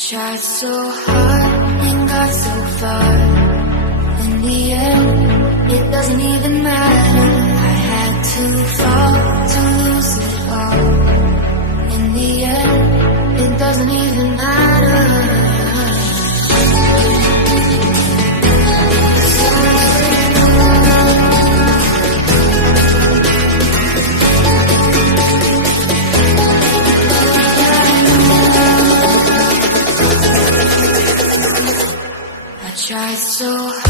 Tried so hard and got so far. In the end, it doesn't even matter. I had to fall to lose it all. In the end, it doesn't even matter. Tried so hard.